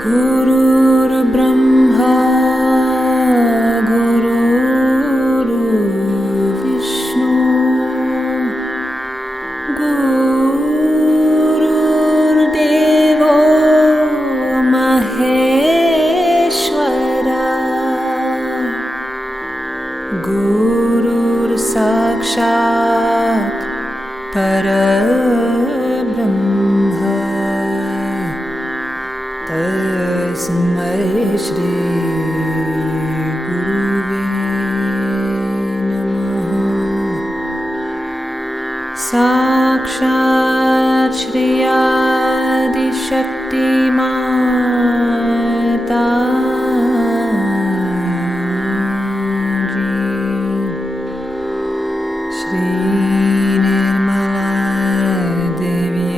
गुरुर्ब्रह्मा गुरुर्विष्णु गुरुर्देवो महेश्वरा गुरुर्साक्षात् परब्रह्म तस्मै श्री गुरुवे नमः। साक्षात् श्री आदिशक्ति माता श्री निर्मला देवी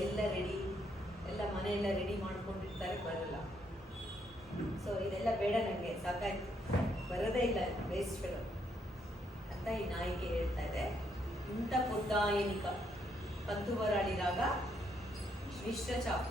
ಎಲ್ಲ ರೆಡಿ, ಎಲ್ಲ ಮನೆಯೆಲ್ಲ ರೆಡಿ ಮಾಡ್ಕೊಂಡಿರ್ತಾರೆ, ಬರಲ್ಲ. ಸೊ ಇದೆಲ್ಲ ಬೇಡ, ನನಗೆ ಸಾಕಾಯ್ತು, ಬರೋದೇ ಇಲ್ಲ, ವೇಸ್ಟ್ ಫೆಲೋ ಅಂತ ಈ ನಾಯಿಕೆ ಹೇಳ್ತಾ ಇದೆ. ಇಂಥ ಪುದ್ದಾಯನಿಕ ಪಂತುವರಾಡಿ ರಾಗ ಮಿಶ್ರ chop.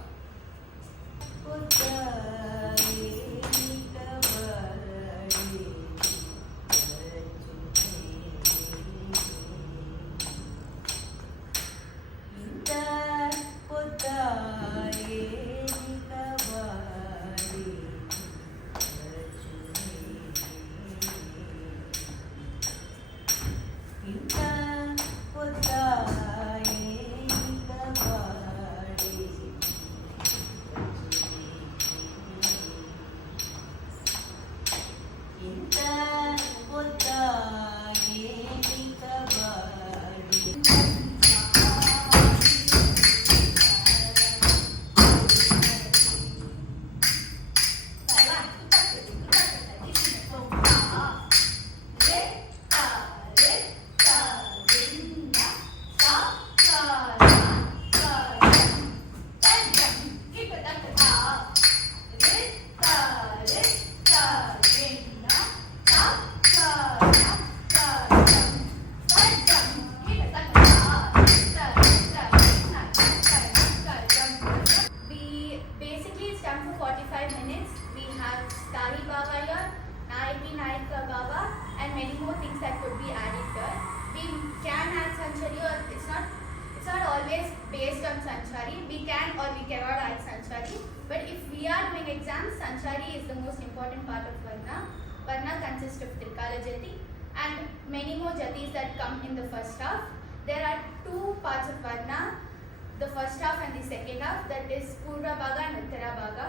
Based on Sanchari, we can or we cannot add Sanchari, but if we are doing exams, Sanchari is the most important part of Varna. Varna consists of Trikala Jati and many more Jatis that come in the first half. There are two parts of Varna, the first half and the second half, that is Purva Bhaga and Uttara Bhaga.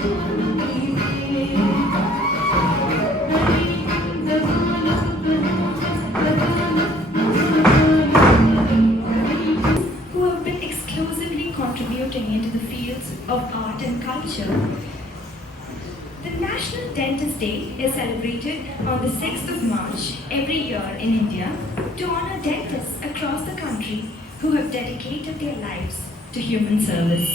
who have been exclusively contributing into the fields of art and culture. The National Dentist Day is celebrated on the 6th of March every year in India to honor dentists across the country who have dedicated their lives to human service.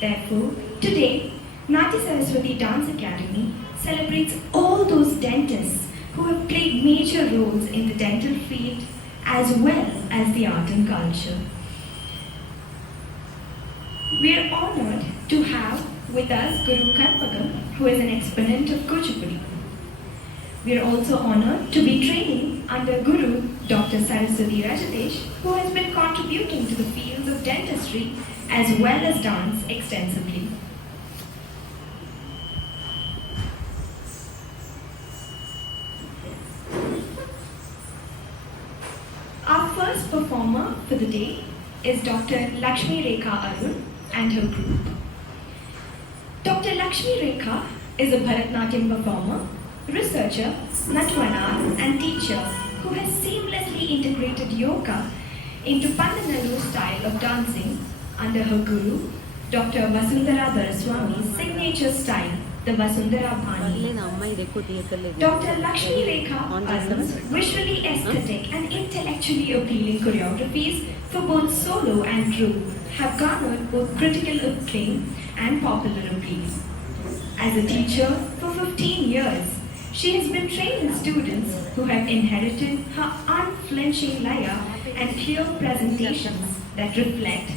Therefore, today, Nati Saraswati Dance Academy celebrates all those dentists who have played major roles in the dental field as well as the art and culture. We are honored to have with us Guru Karpagam, who is an exponent of Kuchipudi. We are also honored to be training under Guru Dr. Saraswati Rajadesh, who has been contributing to the fields of dentistry as well as dance extensively. Our first performer for the day is Dr. Lakshmi Rekha Arun and her group. Dr. Lakshmi Rekha is a Bharatnatyam performer, researcher, Natwanar, and teacher who has seamlessly integrated yoga into Pandanalur style of dancing under her guru, Dr. Vasundhara Dharaswami's signature style, the Vasundhara Bhani. Dr. Lakshmi Rekha Arun's visually aesthetic and intellectually appealing choreographies for both solo and group have garnered both critical acclaim and popular appeal. As a teacher for 15 years, she has been training students who have inherited her unflinching laya and clear presentations that reflect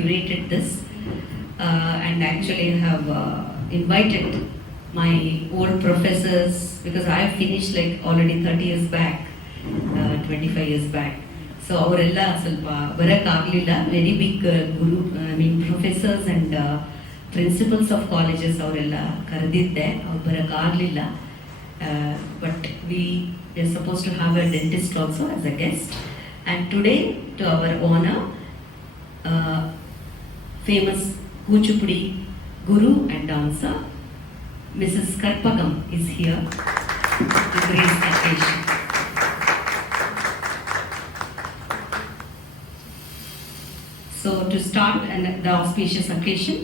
curated this and actually have invited my old professors, because I have finished like already 30 years back, 25 years back. So ಅವರೆಲ್ಲ ಸ್ವಲ್ಪ ಬರೋಕ್ಕಾಗಲಿಲ್ಲ. Very big guru, I mean professors and principals of colleges ಅವರೆಲ್ಲ ಕರೆದಿದ್ದೆ, ಅವ್ರು ಬರೋಕ್ಕಾಗಲಿಲ್ಲ. But we are suppose to have a dentist also as a guest. And today to our honour famous Kuchipudi guru and dancer, Mrs. Karpagam is here to grace the occasion. So to start the auspicious occasion,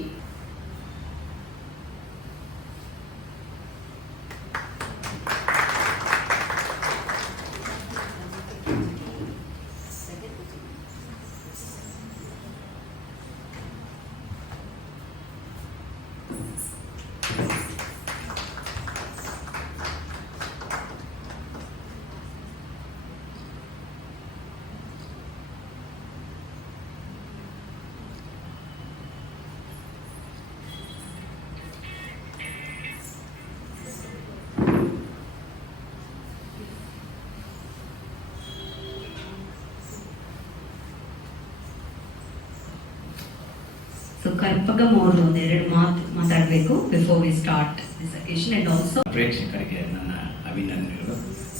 so Karpagam ಅವರು ಒಂದೆರಡು ಮಾತು ಮಾತಾಡಬೇಕು before we start this occasion. And also ಪ್ರೇಕ್ಷಕರಿಗೆ ನನ್ನ ಅಭಿನಂದನೆಗಳು.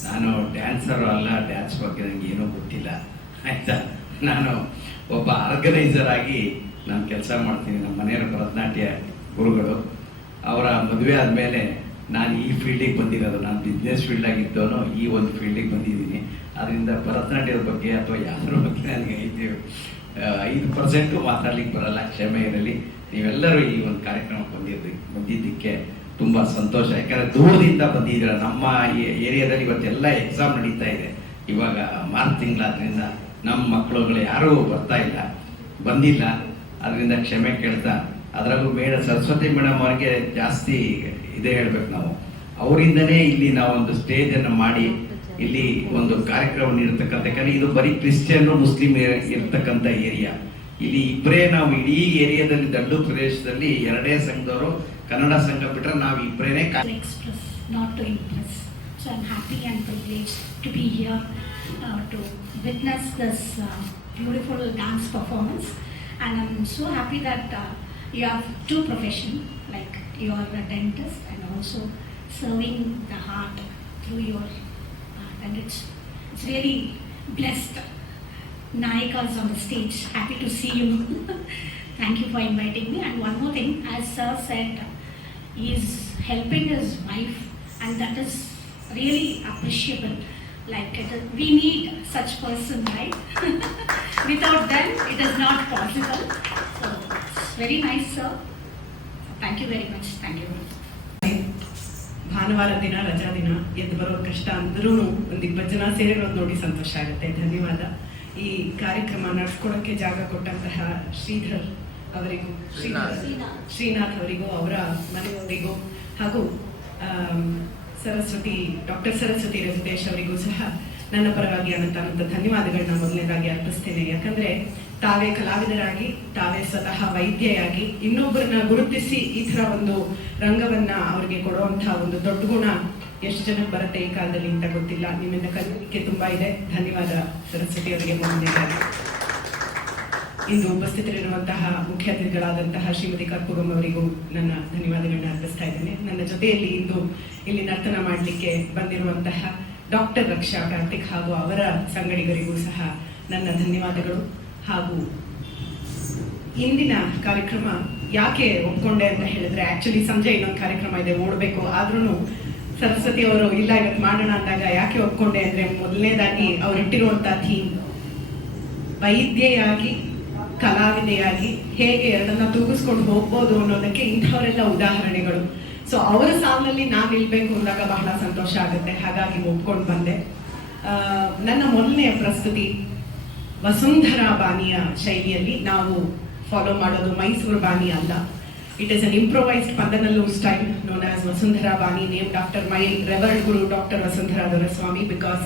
ನಾನು ಡ್ಯಾನ್ಸರು ಅಲ್ಲ, ಡ್ಯಾನ್ಸ್ ಬಗ್ಗೆ ನನಗೆ ಏನೂ ಗೊತ್ತಿಲ್ಲ, ಆಯಿತಾ. ನಾನು ಒಬ್ಬ ಆರ್ಗನೈಸರ್ ಆಗಿ ನಾನು ಕೆಲಸ ಮಾಡ್ತೀನಿ. ನಮ್ಮ ಮನೆಯವರ ಭರತನಾಟ್ಯ ಗುರುಗಳು, ಅವರ ಮದುವೆ ಆದಮೇಲೆ ನಾನು ಈ ಫೀಲ್ಡಿಗೆ ಬಂದಿರೋದು. ನಾನು ಬಿಸ್ನೆಸ್ ಫೀಲ್ಡಾಗಿದ್ದವನು ಈ ಒಂದು ಫೀಲ್ಡಿಗೆ ಬಂದಿದ್ದೀನಿ. ಅದರಿಂದ ಭರತನಾಟ್ಯದ ಬಗ್ಗೆ ಅಥವಾ ಯಾವುದ್ರ ಬಗ್ಗೆ ನನಗೆ 5% ಮಾತಾಡ್ಲಿಕ್ಕೆ ಬರಲ್ಲ, ಕ್ಷಮೆ ಇರಲಿ. ನೀವೆಲ್ಲರೂ ಈ ಒಂದು ಕಾರ್ಯಕ್ರಮಕ್ಕೆ ಬಂದಿದ್ದಕ್ಕೆ ತುಂಬ ಸಂತೋಷ. ಯಾಕಂದರೆ ದೂರದಿಂದ ಬಂದಿದ್ದೀರ. ನಮ್ಮ ಈ ಏರಿಯಾದಲ್ಲಿ ಇವತ್ತೆಲ್ಲ ಎಕ್ಸಾಮ್ ನಡೀತಾ ಇದೆ. ಇವಾಗ ಮಾರ್ಚ್ ತಿಂಗಳಾದ್ರಿಂದ ನಮ್ಮ ಮಕ್ಕಳುಗಳು ಯಾರೂ ಬರ್ತಾ ಇಲ್ಲ, ಬಂದಿಲ್ಲ. ಅದರಿಂದ ಕ್ಷಮೆ ಕೇಳ್ತಾ, ಅದರಲ್ಲೂ ಸರಸ್ವತಿ ಮೇಡಮ್ ಅವರಿಗೆ ಜಾಸ್ತಿ ಇದೇ ಹೇಳ್ಬೇಕು ನಾವು. ಅವರಿಂದನೇ ಇಲ್ಲಿ ನಾವೊಂದು ಸ್ಟೇಜನ್ನು ಮಾಡಿ ಇಲ್ಲಿ ಒಂದು ಕಾರ್ಯಕ್ರಮ ಇರತಕ್ಕಂಥ, ಯಾಕಂದರೆ ಇದು ಬರೀ ಕ್ರಿಶ್ಚಿಯನ್ ಮುಸ್ಲಿಂ ಇರ್ತಕ್ಕಂಥ ಏರಿಯಾ. ಇಲ್ಲಿ ಇಬ್ಬರೇ ನಾವು ಇಡೀ ಏರಿಯಾದಲ್ಲಿ, ದೊಡ್ಡ ಪ್ರದೇಶದಲ್ಲಿ ಎರಡೇ ಸಂಘದವರು, ಕನ್ನಡ ಸಂಘ ಬಿಟ್ಟರೆ ನಾವು ಇಬ್ಬರೇನೆ. Express, not to impress. So I'm happy and privileged to be here to witness this beautiful dance performance, and I'm so happy that you have two professions, like you are a dentist and also serving the heart through your art, and it's really blessed. Nayikas on the stage, happy to see you. Thank you for inviting me. And one more thing, as sir said, he is helping his wife, and that is really appreciable. Like we need such person, right? Without them it is not possible. So it's very nice, sir. Thank you very much. Thank you. ಭಾನುವಾರ ದಿನ, ರಜಾ ದಿನ, ಎದ್ದು ಬರೋದು ಕಷ್ಟ ಅಂದ್ರೂ ಒಂದು 20 ಜನ ಸೇರಿರೋದು ನೋಡಿ ಸಂತೋಷ ಆಗುತ್ತೆ. ಧನ್ಯವಾದ. ಈ ಕಾರ್ಯಕ್ರಮ ನಡೆಸ್ಕೊಡೋಕ್ಕೆ ಜಾಗ ಕೊಟ್ಟಂತಹ ಶ್ರೀಧರ್ ಅವರಿಗೂ, ಶ್ರೀನಾಥ್ ಅವರಿಗೂ, ಅವರ ಮನೆಯವರಿಗೂ, ಹಾಗೂ ಡಾಕ್ಟರ್ ಸರಸ್ವತಿ ವೆಂಕಟೇಶ್ ಅವರಿಗೂ ಸಹ ನನ್ನ ಪರವಾಗಿ ಅನಂತ ಧನ್ಯವಾದಗಳನ್ನ ಮೊದಲನೇದಾಗಿ ಅರ್ಪಿಸ್ತೇನೆ. ಯಾಕಂದ್ರೆ ತಾವೇ ಕಲಾವಿದರಾಗಿ, ತಾವೇ ಸ್ವತಃ ವೈದ್ಯೆಯಾಗಿ ಇನ್ನೊಬ್ಬರನ್ನ ಗುರುತಿಸಿ ಈ ತರ ಒಂದು ರಂಗವನ್ನ ಅವರಿಗೆ ಕೊಡುವಂತಹ ಒಂದು ದೊಡ್ಡ ಗುಣ ಎಷ್ಟು ಜನಕ್ಕೆ ಬರುತ್ತೆ ಈ ಕಾಲದಲ್ಲಿ ಅಂತ ಗೊತ್ತಿಲ್ಲ. ನಿಮ್ಮಿಂದ ಕಲಿಯಲಿಕ್ಕೆ ತುಂಬಾ ಇದೆ. ಧನ್ಯವಾದ ಸರಸ್ವತಿ ಅವರಿಗೆ. ಮೊದಲನೇದಾಗಿ ಇಂದು ಉಪಸ್ಥಿತರಿರುವಂತಹ ಮುಖ್ಯ ಅತಿಥಿಗಳಾದಂತಹ ಶ್ರೀಮತಿ ಕರ್ಪುಗಮ್ ಅವರಿಗೂ ನನ್ನ ಧನ್ಯವಾದಗಳನ್ನ ಅರ್ಪಿಸ್ತಾ ಇದ್ದೇನೆ. ನನ್ನ ಜೊತೆಯಲ್ಲಿ ಇಂದು ಇಲ್ಲಿ ನರ್ತನ ಮಾಡಲಿಕ್ಕೆ ಬಂದಿರುವಂತಹ ಡಾಕ್ಟರ್ ರಕ್ಷಾ ಕಾರ್ತಿಕ್ ಹಾಗೂ ಅವರ ಸಂಗಡಿಗರಿಗೂ ಸಹ ನನ್ನ ಧನ್ಯವಾದಗಳು. ಹಾಗೂ ಇಂದಿನ ಕಾರ್ಯಕ್ರಮ ಯಾಕೆ ಒಪ್ಕೊಂಡೆ ಅಂತ ಹೇಳಿದ್ರೆ, ಆಕ್ಚುಲಿ ಸಂಜೆ ಇನ್ನೊಂದು ಕಾರ್ಯಕ್ರಮ ಇದೆ, ಓಡಬೇಕು. ಆದ್ರೂ ಸರಸ್ವತಿ ಅವರು ಇಲ್ಲ ಇವತ್ತು ಮಾಡೋಣ ಅಂದಾಗ ಯಾಕೆ ಒಪ್ಕೊಂಡೆ ಅಂದ್ರೆ, ಮೊದಲನೇದಾಗಿ ಅವರಿಟ್ಟಿರುವಂತಹ ಥೀಮ್ ವೈದ್ಯೆಯಾಗಿ ಕಲಾವಿದೆಯಾಗಿ ಹೇಗೆ ಎರಡನ್ನ ತೂಗಿಸ್ಕೊಂಡು ಹೋಗ್ಬೋದು ಅನ್ನೋದಕ್ಕೆ ಇಂಥವರೆಲ್ಲ ಉದಾಹರಣೆಗಳು. ಸೊ ಅವರ ಸಾಲಿನಲ್ಲಿ ನಾನು ನಿಲ್ಬೇಕು ಅಂದಾಗ ಬಹಳ ಸಂತೋಷ ಆಗುತ್ತೆ. ಹಾಗಾಗಿ ಒಪ್ಕೊಂಡು ಬಂದೆ. ನನ್ನ ಮೊದಲನೆಯ ಪ್ರಸ್ತುತಿ ವಸುಂಧರಾ ಬಾನಿಯ ಶೈಲಿಯಲ್ಲಿ. ನಾವು ಫಾಲೋ ಮಾಡೋದು ಮೈಸೂರು ಬಾನಿ ಅಲ್ಲ. It is an improvised Pandanallur style known as Vasundhara Bani, named after my revered guru Dr. Vasundhara Dora Swami, because